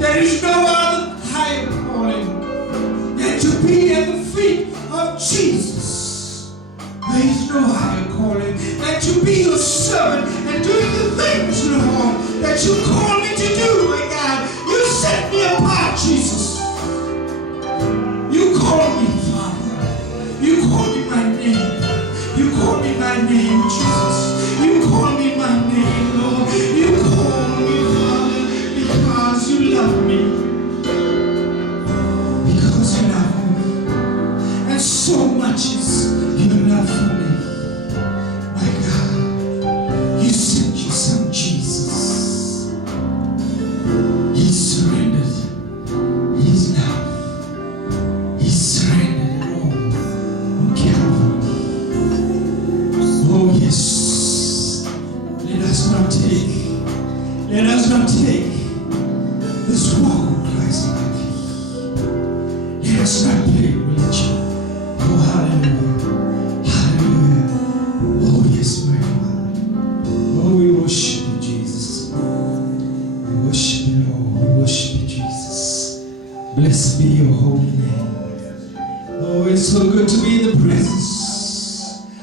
There is no other higher calling than to be at the feet of Jesus. There is no higher calling than to be your servant and doing the things, Lord, that you call me to do, my God. You set me apart, Jesus. You call me, Father. You call me my name. You call me my name, Jesus. You call me my name, Lord. You call me, Father, because you love me. Because you love me. And so much is your love for me. My God, you sent your son, Jesus. He surrendered his love. He surrendered it all on Calvary. Oh yes, let us not take this walk with Christ lightly. Let us not play religion. Oh hallelujah, hallelujah. Oh yes, my Father. Oh, we worship you, Jesus. We worship you, Lord. We worship you, Jesus. Blessed be your holy name. Oh, it's so good to be in the presence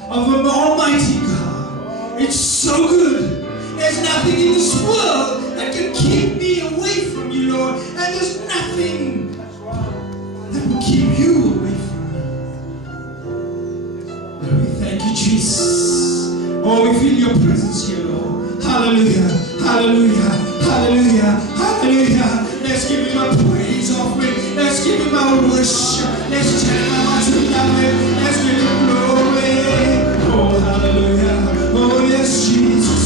of an almighty God. It's so good. There's nothing in this world that can keep me away from you, Lord. And there's nothing that will keep you away from me. And we thank you, Jesus. Oh, we feel your presence here, Lord. Hallelujah, hallelujah, hallelujah, hallelujah. Let's give him a praise offering. Let's give him our worship. Let's tell him how much we love him. Let's give him glory. Oh, hallelujah. Oh, yes, Jesus.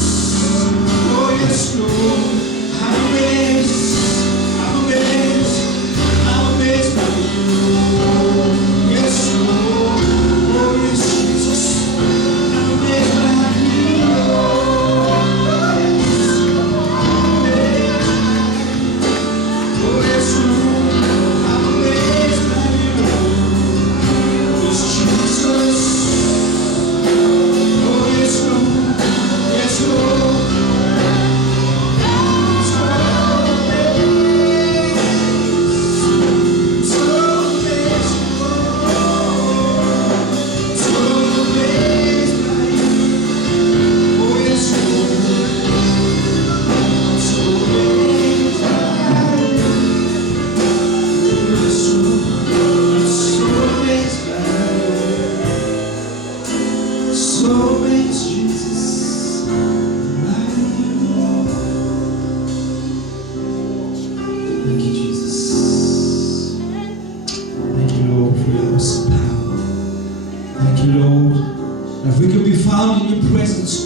Oh, yes, Lord. I'm amazed. I'm amazed. I'm amazed by you. Yes, Lord. Oh, yes, Jesus. I'm amazed by you, Lord. Oh, yes, Lord. I'm amazed by you, Lord. Yes, Jesus. Oh, yes, Lord. Yes, Lord.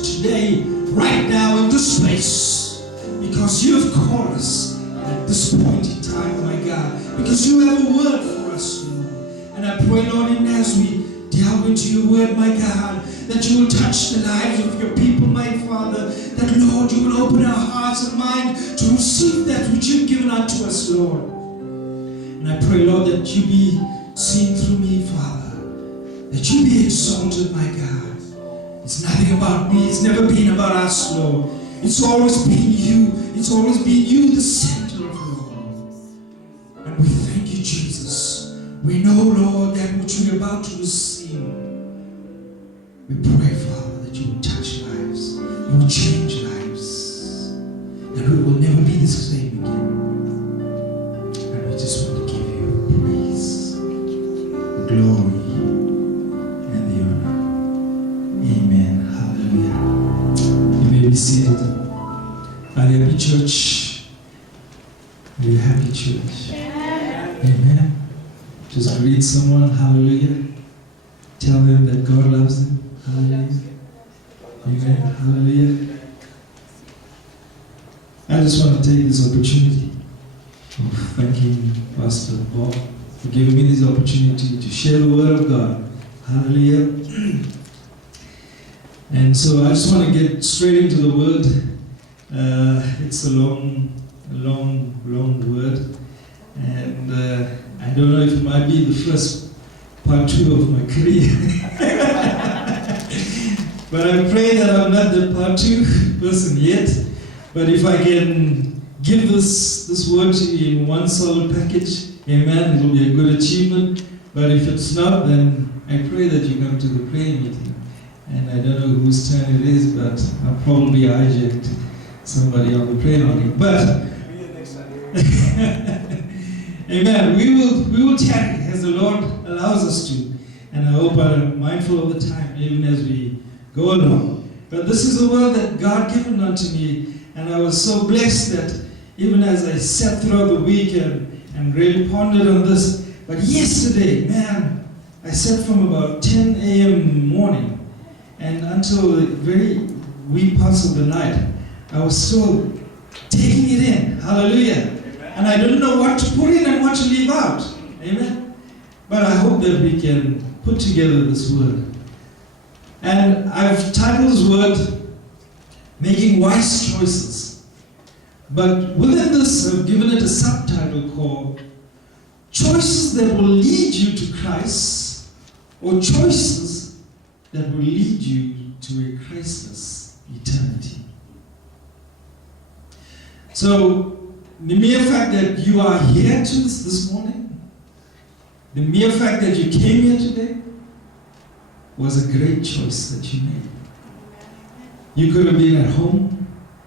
Today, right now in this place, because you have called us at this point in time, my God, because you have a word for us, Lord. And I pray, Lord, even as we delve into your word, my God, that you will touch the lives of your people, my Father, that, Lord, you will open our hearts and minds to receive that which you've given unto us, Lord. And I pray, Lord, that you be seen through me, Father, that you be exalted, my God. It's nothing about me. It's never been about us, Lord. It's always been you. It's always been you, the center of it all. And we thank you, Jesus. We know, Lord, that which we're about to receive. We pray, Father, that you will touch lives. You will change lives. And we will never be the same again. And we just want to give you praise, glory, amen. Hallelujah. You may be seated. Are you happy, church? Are you happy, church? Amen. Just greet someone. Hallelujah. Tell them that God loves them. Hallelujah. Amen. Hallelujah. I just want to take this opportunity of thanking Pastor Bob for giving me this opportunity to share the word of God. Hallelujah. And so I just want to get straight into the word. It's a long word. And I don't know if it might be the first part 2 of my career. But I pray that I'm not the part 2 person yet. But if I can give this word to you in one solid package, amen, it'll be a good achievement. But if it's not, then I pray that you come to the prayer meeting. And I don't know whose turn it is, but I'll probably hijacked somebody on the prayer meeting. But amen. We will tarry as the Lord allows us to. And I hope I'm mindful of the time, even as we go along. But this is a word that God given unto me. And I was so blessed that even as I sat throughout the week and really pondered on this. But yesterday, man, I sat from about 10 a.m. in the morning and until the very wee parts of the night. I was still taking it in. Hallelujah. Amen. And I didn't know what to put in and what to leave out. Amen. But I hope that we can put together this word. And I've titled this word, Making Wise Choices. But within this, I've given it a subtitle called Choices that will lead you to Christ, or choices that will lead you to a Christless eternity. So, the mere fact that you are here this morning, the mere fact that you came here today, was a great choice that you made. You could have been at home,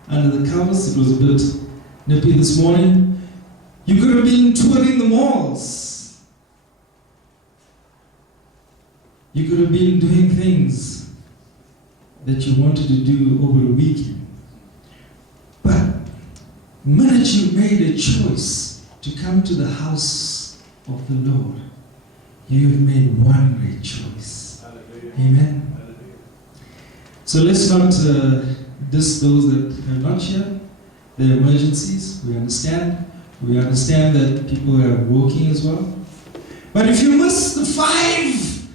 under the covers. It was a bit nippy this morning. You could have been touring the malls. You could have been doing things that you wanted to do over the weekend. But the minute you made a choice to come to the house of the Lord, you have made one great choice. Hallelujah. Amen. Hallelujah. So let's not diss those that are not here. There are emergencies. We understand. We understand that people are working as well. But if you miss the 5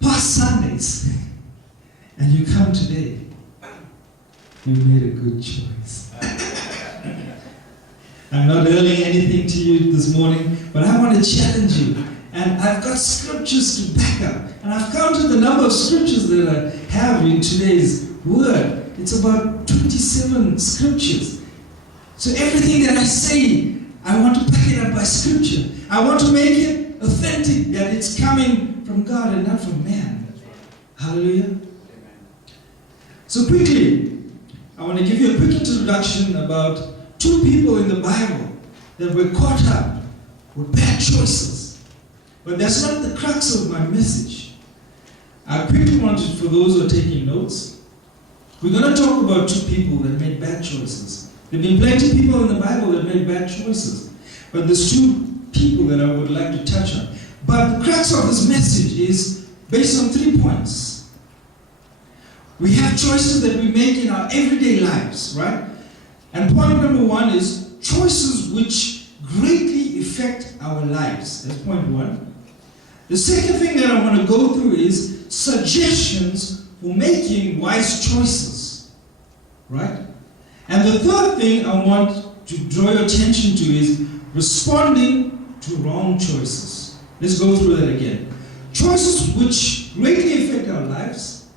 past Sundays and you come today, you made a good choice. I'm not earning anything to you this morning, but I want to challenge you. And I've got scriptures to back up. And I've counted the number of scriptures that I have in today's word. It's about 27 scriptures. So everything that I say, I want to back it up by scripture. I want to make it authentic, that it's coming from God and not from man. Hallelujah. So quickly, I want to give you a quick introduction about 2 people in the Bible that were caught up with bad choices. But that's not the crux of my message. I quickly wanted, for those who are taking notes, we're going to talk about 2 people that made bad choices. There have been plenty of people in the Bible that made bad choices. But there's 2 people that I would like to touch on. But the crux of this message is based on 3 points. We have choices that we make in our everyday lives, right? And point number 1 is choices which greatly affect our lives. That's point 1. The second thing that I want to go through is suggestions for making wise choices, right? And the third thing I want to draw your attention to is responding to wrong choices. Let's go through that again. Choices which greatly affect our lives,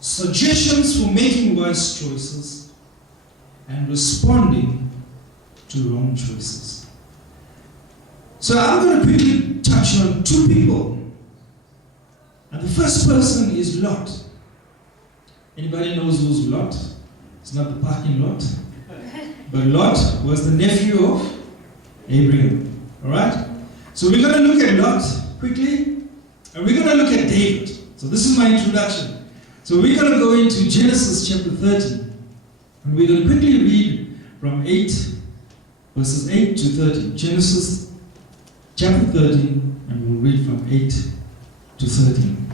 suggestions for making wise choices, and responding to wrong choices. So I'm going to quickly touch on 2 people. And the first person is Lot. Anybody knows who's Lot? It's not the parking lot. But Lot was the nephew of Abraham. Alright? So we're going to look at Lot quickly. And we're going to look at David. So this is my introduction. So we're going to go into Genesis chapter 13. And we're going to quickly read from verses 8 to 13. Genesis chapter 13. And we'll read from 8 to 13.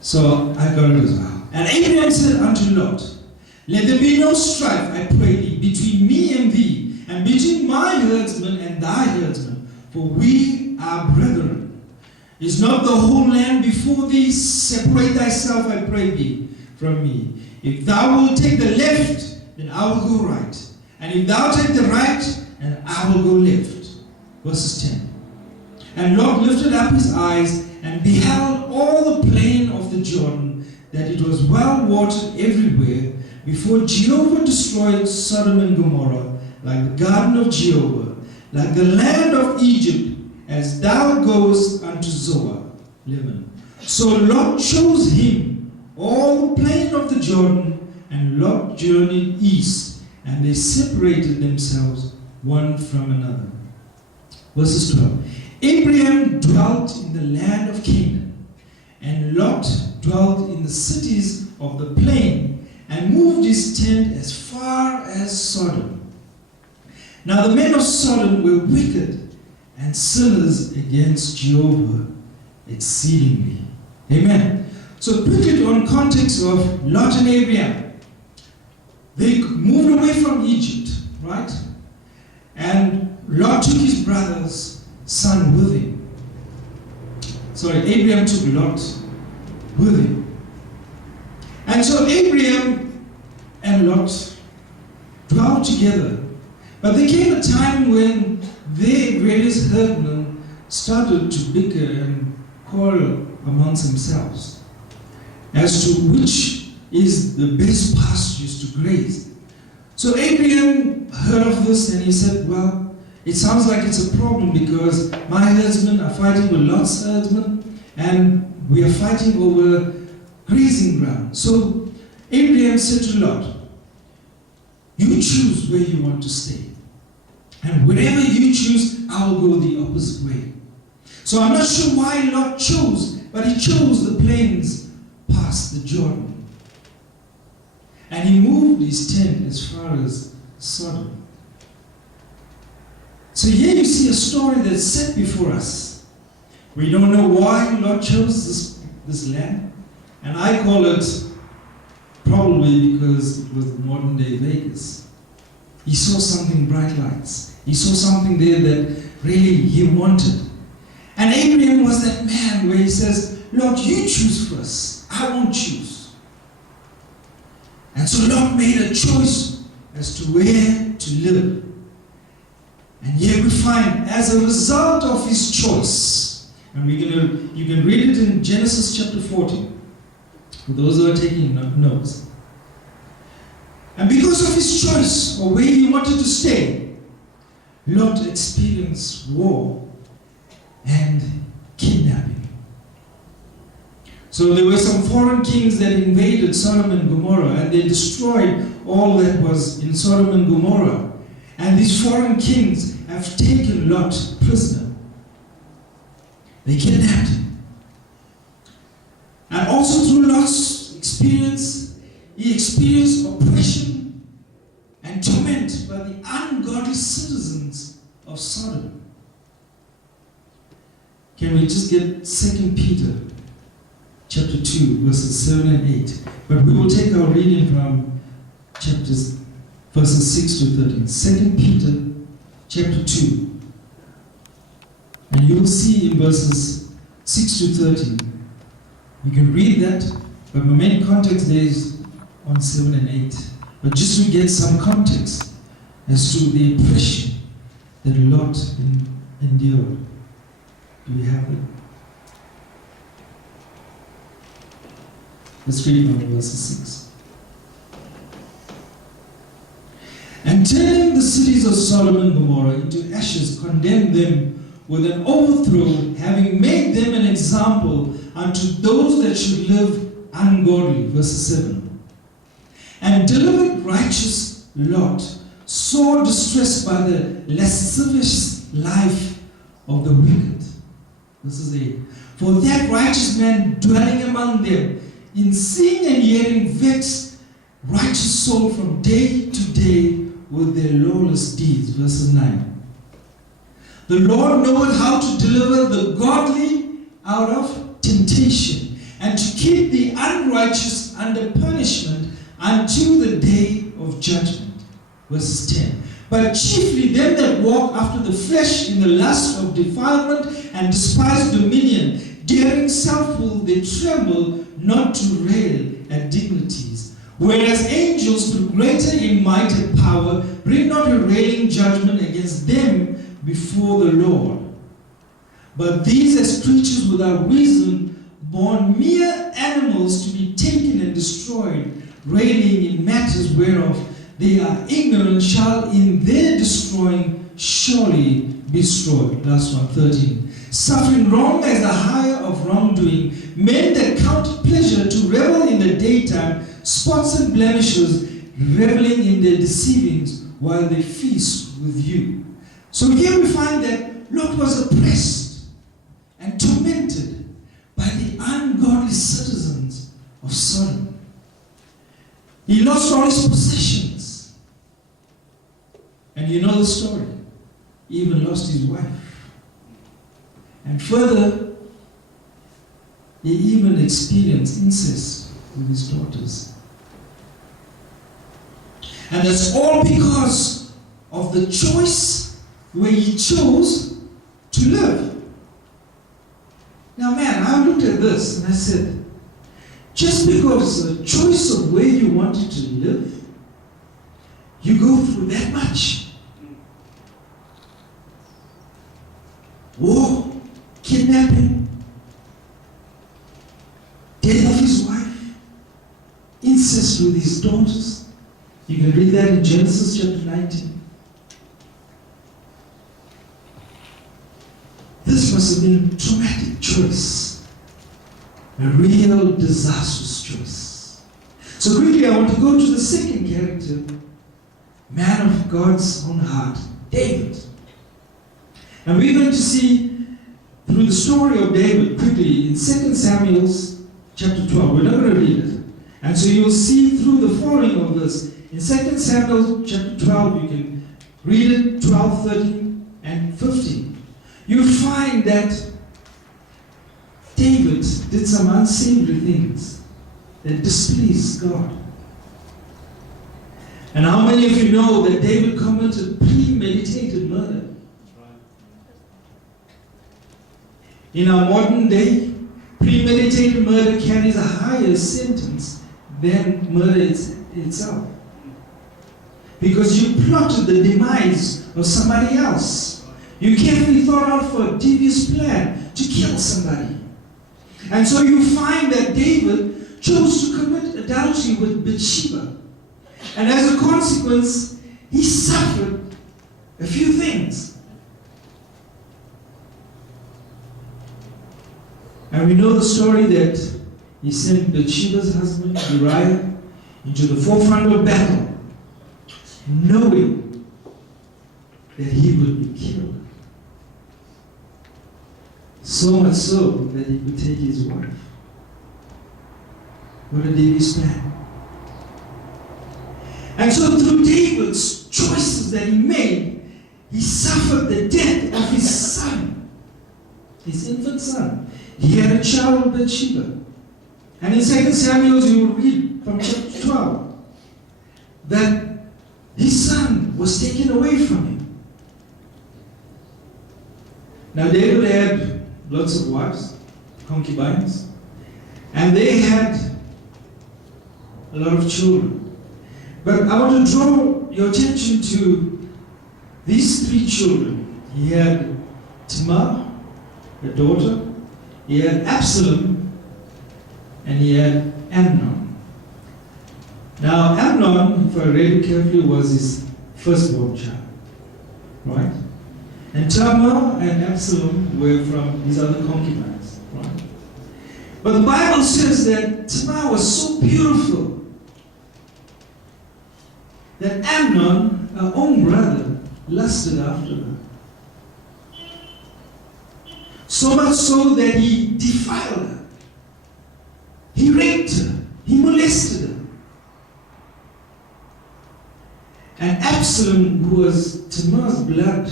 So I got it as well. And Abraham said unto Lot, Let there be no strife, I pray thee, between me and thee, and between my herdsmen and thy herdsmen, for we are brethren. Is not the whole land before thee? Separate thyself, I pray thee, from me. If thou wilt take the left, then I will go right. And if thou take the right, then I will go left. Verses 10. And Lot lifted up his eyes, and beheld all the plain of the Jordan, that it was well watered everywhere, before Jehovah destroyed Sodom and Gomorrah, like the garden of Jehovah, like the land of Egypt, as thou goest unto Zoar, 11. So Lot chose him all the plain of the Jordan, and Lot journeyed east, and they separated themselves one from another. Verses 12. Abraham dwelt in the land of Canaan, and Lot dwelt in the cities of the plain, and moved his tent as far as Sodom. Now the men of Sodom were wicked and sinners against Jehovah exceedingly. Amen. So quickly on context of Lot and Abraham. They moved away from Egypt, right? And Lot took his brother's son with him. Sorry, Abraham took Lot with him. And so Abraham and Lot dwelt together. But there came a time when their various herdmen started to bicker and quarrel amongst themselves as to which is the best pastures to graze. So Abraham heard of this and he said, well, it sounds like it's a problem because my herdsmen are fighting with Lot's herdsmen and we are fighting over grazing ground. So Abraham said to Lot, you choose where you want to stay. And wherever you choose, I will go the opposite way. So I'm not sure why Lot chose, but he chose the plains past the Jordan. And he moved his tent as far as Sodom. So here you see a story that's set before us. We don't know why Lot chose this land. And I call it probably because it was modern day Vegas. He saw something, bright lights. He saw something there that really he wanted. And Abraham was that man where he says, Lord, you choose first. I won't choose. And so Lot made a choice as to where to live. And here we find, as a result of his choice, and you can read it in Genesis chapter 14, for those who are taking notes. And because of his choice, or where he wanted to stay, Lot experienced war and kidnapping. So there were some foreign kings that invaded Sodom and Gomorrah, and they destroyed all that was in Sodom and Gomorrah. And these foreign kings have taken Lot prisoner. They kidnapped him. And also through Lot's experience, he experienced oppression and torment by the ungodly citizens of Sodom. Can we just get 2 Peter chapter 2, verses 7 and 8. But we will take our reading from verses 6 to 13. 2 Peter chapter 2. And you will see in verses 6 to 13. You can read that, but my main context there is on 7 and 8. But just to get some context as to the oppression that Lot endured. Do we have it? Let's read from verse 6. And turning the cities of Sodom and Gomorrah into ashes, condemned them with an overthrow, having made them an example unto those that should live ungodly. Verse 7. And delivered righteous Lot, sore distressed by the lascivious life of the wicked. Verse 8. For that righteous man dwelling among them, in seeing and hearing, vexed righteous soul from day to day with their lawless deeds. Verse 9. The Lord knoweth how to deliver the godly out of temptation, and to keep the unrighteous under punishment until the day of judgment. Verse 10. But chiefly them that walk after the flesh in the lust of defilement and despise dominion, daring self-will, they tremble not to rail at dignities. Whereas angels, through greater in might and power, bring not a railing judgment against them before the Lord. But these as creatures without reason, born mere animals to be taken and destroyed, railing in matters whereof they are ignorant, shall in their destroying surely be destroyed. Last one, 13. Suffering wrong as the hire of wrongdoing, men that count it pleasure to revel in the daytime, spots and blemishes, reveling in their deceivings while they feast with you. So here we find that Lot was oppressed and tormented by the ungodly citizens of Sodom. He lost all his possessions. And you know the story. He even lost his wife. And further, he even experienced incest with his daughters. And that's all because of the choice where he chose to live. Now man, I looked at this and I said, just because the choice of where you wanted to live, you go through that much. War, kidnapping, death of his wife, incest with his daughters. You can read that in Genesis chapter 19. This must have been a traumatic choice. A real disastrous choice. So quickly I want to go to the second character, man of God's own heart, David. And we're going to see through the story of David quickly in 2 Samuel chapter 12. We're not going to read it. And so you'll see through the following of this. In 2 Samuel chapter 12, you can read it, 12, 13, and 15. You'll find that David did some unsavory things that displeased God. And how many of you know that David committed premeditated murder? In our modern day, premeditated murder carries a higher sentence than murder itself. Because you plotted the demise of somebody else. You carefully thought out for a devious plan to kill somebody. And so you find that David chose to commit adultery with Bathsheba. And as a consequence, he suffered a few things. And we know the story that he sent Bathsheba's husband, Uriah, into the forefront of battle, knowing that he would be killed. So much so that he could take his wife. What a devious plan. And so through David's choices that he made, he suffered the death of his son, his infant son. He had a child with Bathsheba. And in 2 Samuel, you will read from chapter 12 that his son was taken away from him. Now David had lots of wives, concubines, and they had a lot of children. But I want to draw your attention to these three children. He had Tamar, a daughter. He had Absalom, and he had Amnon. Now Amnon, if I read it carefully, was his firstborn child. Right? And Tamar and Absalom were from his other concubines. Right? But the Bible says that Tamar was so beautiful that Amnon, her own brother, lusted after her. So much so that he defiled her. He raped her. He molested her. And Absalom, who was Tamar's blood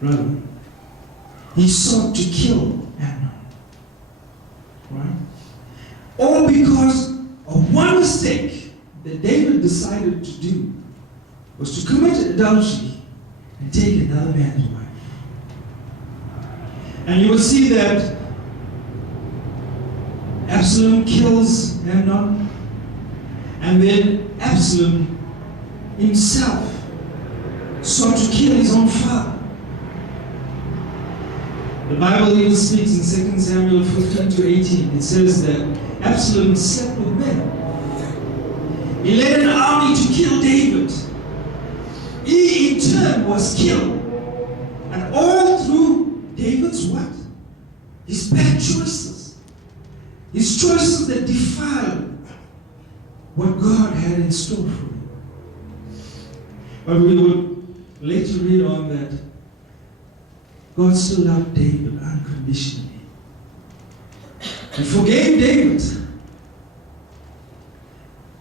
brother, he sought to kill Amnon. Right? All because of one mistake that David decided to do was to commit adultery and take another man's wife. And you will see that Absalom kills Amnon, and then Absalom himself sought to kill his own father. The Bible even speaks in 2 Samuel 15 to 18. It says that Absalom slept with men. He led an army to kill David. He in turn was killed. And all through David's what? His bad choices. His choices that defiled what God had in store for him. But we will later read on that God still loved David unconditionally. He forgave David.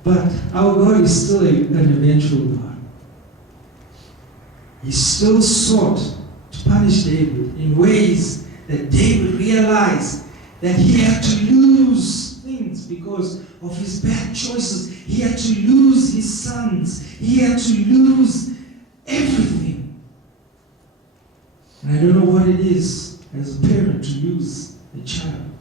But our God is still an eventual God. He still sought to punish David in ways that David realized that he had to lose things because of his bad choices. He had to lose his sons. He had to lose everything. And I don't know what it is as a parent to lose a child.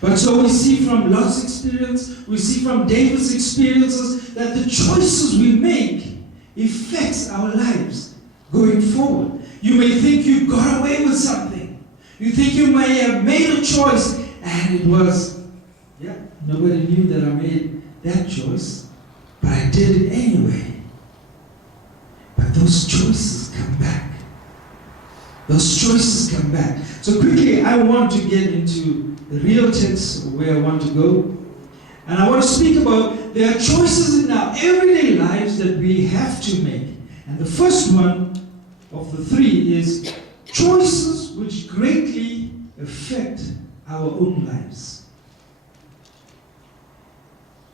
But so we see from Lot's experience, we see from David's experiences that the choices we make affects our lives going forward. You may think you got away with something. You think you may have made a choice and it was, nobody knew that I made that choice, but I did it anyway. But those choices come back. Those choices come back. So quickly, I want to get into the real text of where I want to go. And I want to speak about there are choices in our everyday lives that we have to make. And the first one of the three is choices which greatly affect our own lives.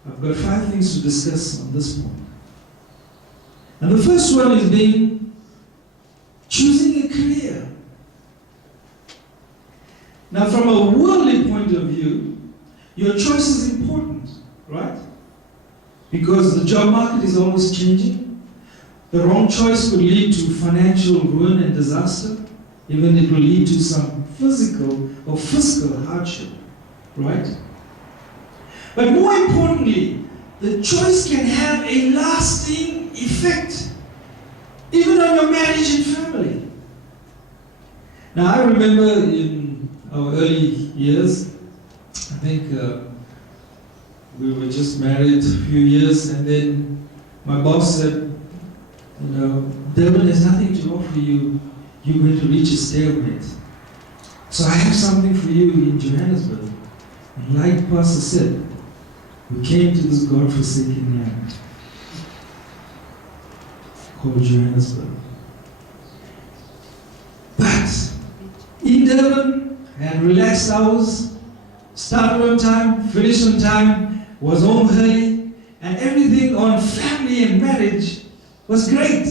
I've got 5 things to discuss on this point. And the first one is choosing a career. Now, from a worldly point of view, your choice is important, right? Because the job market is always changing. The wrong choice could lead to financial ruin and disaster. Even it will lead to some physical or fiscal hardship, right? But more importantly, the choice can have a lasting effect, even on your marriage and family. Now, I remember in our early years, I think we were just married a few years, and then my boss said, Devin, there's nothing to offer you. You're going to reach a stalemate. So I have something for you in Johannesburg. And like Pastor said, we came to this God-forsaken land called Johannesburg. But in Durban, I had relaxed hours, started on time, finished on time, was home early, and everything on family and marriage was great.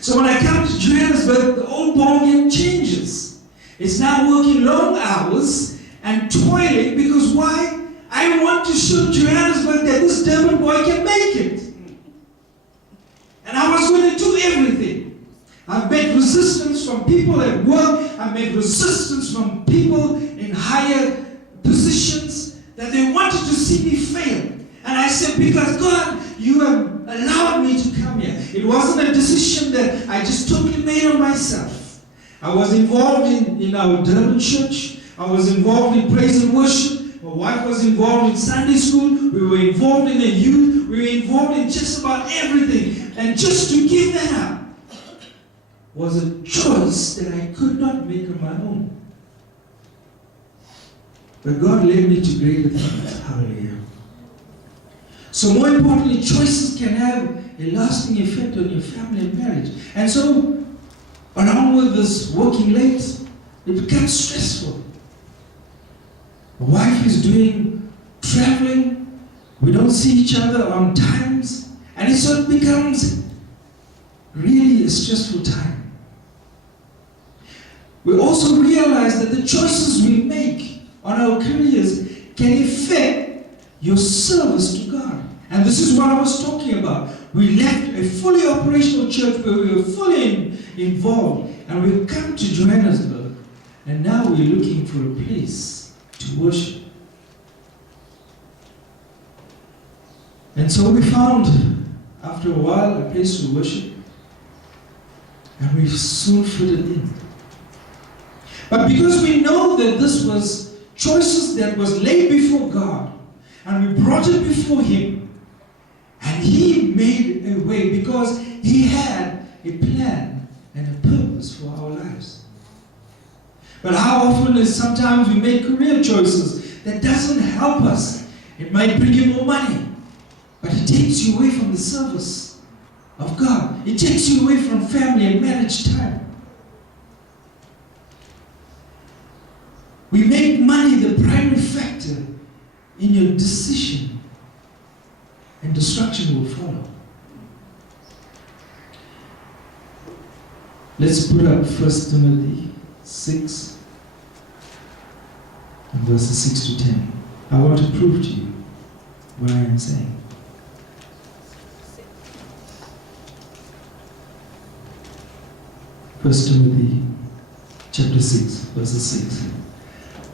So when I come to Johannesburg, the old ballgame changes. It's now working long hours and toiling because why? I want to show Johannesburg that this Durban boy can make it. And I was going to do everything. I've met resistance from people at work. I've met resistance from people in higher positions that they wanted to see me fail. And I said, because God, you have allowed me to come here. It wasn't a decision that I just totally made on myself. I was involved in our Durban church. I was involved in praise and worship. My wife was involved in Sunday school. We were involved in the youth. We were involved in just about everything. And just to give that up was a choice that I could not make on my own. But God led me to greater things. Hallelujah. So more importantly, choices can have a lasting effect on your family and marriage. And so, along with this working late, it becomes stressful. The wife is doing traveling. We don't see each other on times. And so it becomes really a stressful time. We also realize that the choices we make on our careers can affect your service to God. And this is what I was talking about. We left a fully operational church where we were fully involved, and we've come to Johannesburg, and now we're looking for a place to worship. And so we found, after a while, a place to worship, and we soon fitted in. But because we know that this was choices that was laid before God, and we brought it before Him, And he made a way because he had a plan and a purpose for our lives. But how often is sometimes we make career choices that doesn't help us. It might bring you more money, but it takes you away from the service of God. It takes you away from family and marriage time. We make money the primary factor in your decision, and destruction will follow. Let's put up 1 Timothy 6 and verses 6 to 10. I want to prove to you what I am saying. First Timothy chapter 6, verses 6.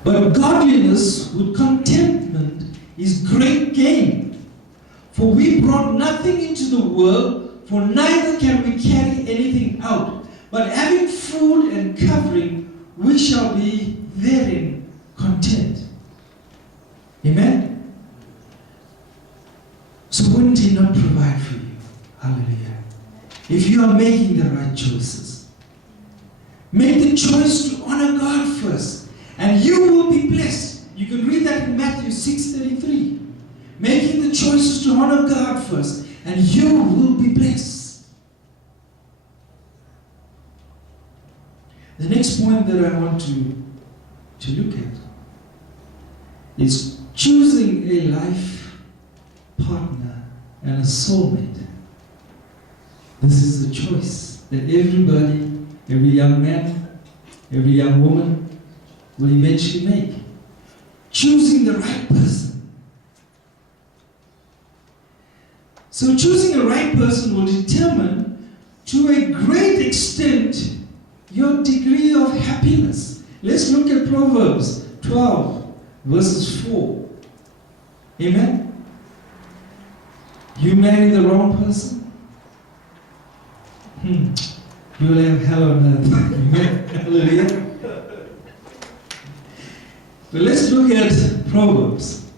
But godliness with contentment is great gain. For we brought nothing into the world, for neither can we carry anything out. But having food and covering, we shall be therein content. Amen? So wouldn't he not provide for you? Hallelujah. If you are making the right choices. Make the choice to honor God first, and you will be blessed. You can read that in Matthew 6:33. Making the choices to honor God first, and you will be blessed. The next point that I want to look at is choosing a life partner and a soulmate. This is the choice that everybody, every young man, every young woman will eventually make. Choosing the right person. So choosing the right person will determine to a great extent your degree of happiness. Let's look at Proverbs 12 verses 4. Amen? You marry the wrong person? You will have hell on earth. Amen? Hallelujah. But let's look at Proverbs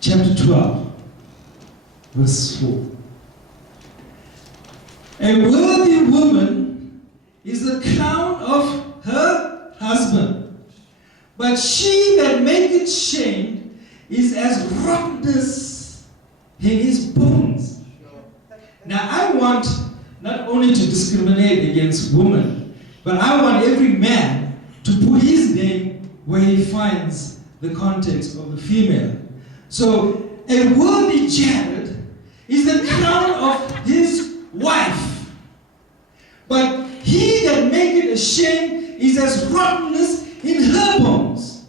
chapter 12 verse 4. A worthy woman is the crown of her husband, but she that maketh shame is as rottenness in his bones. Now I want not only to discriminate against women, but I want every man to put his name where he finds the context of the female. So a worthy Jared is the crown of his wife, but he that maketh a shame is as rottenness in her bones.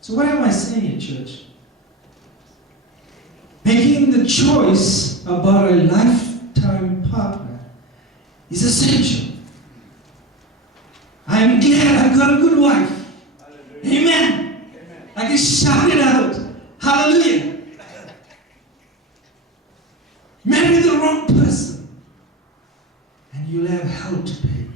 So what am I saying in church? Making the choice about a lifetime partner is essential. I'm glad I've got a good wife. Amen. I can shout it out. Hallelujah. Marry the wrong person, and you'll have hell to pay.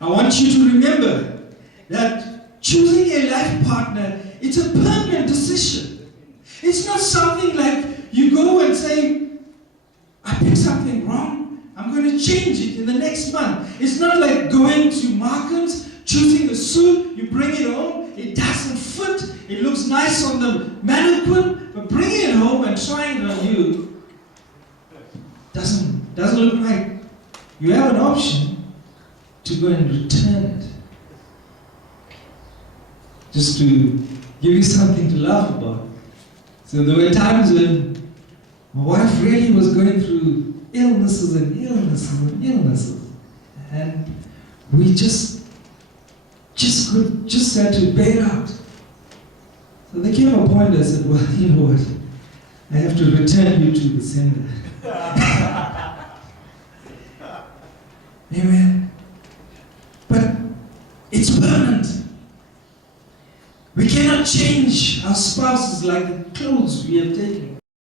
I want you to remember that choosing a life partner, it's a permanent decision. It's not something like you go and say, I picked something wrong, I'm going to change it in the next month. It's not like going to Markham's, choosing a suit, you bring it home, it doesn't fit, it looks nice on the mannequin, but bringing it home and trying it on you doesn't look right. You have an option to go and return it. Just to give you something to laugh about. So there were times when my wife really was going through illnesses and illnesses and illnesses, and we just had to bail out. So there came a point I said, well, you know what? I have to return you to the sender. Amen. But it's permanent. We cannot change our spouses like the clothes we have taken.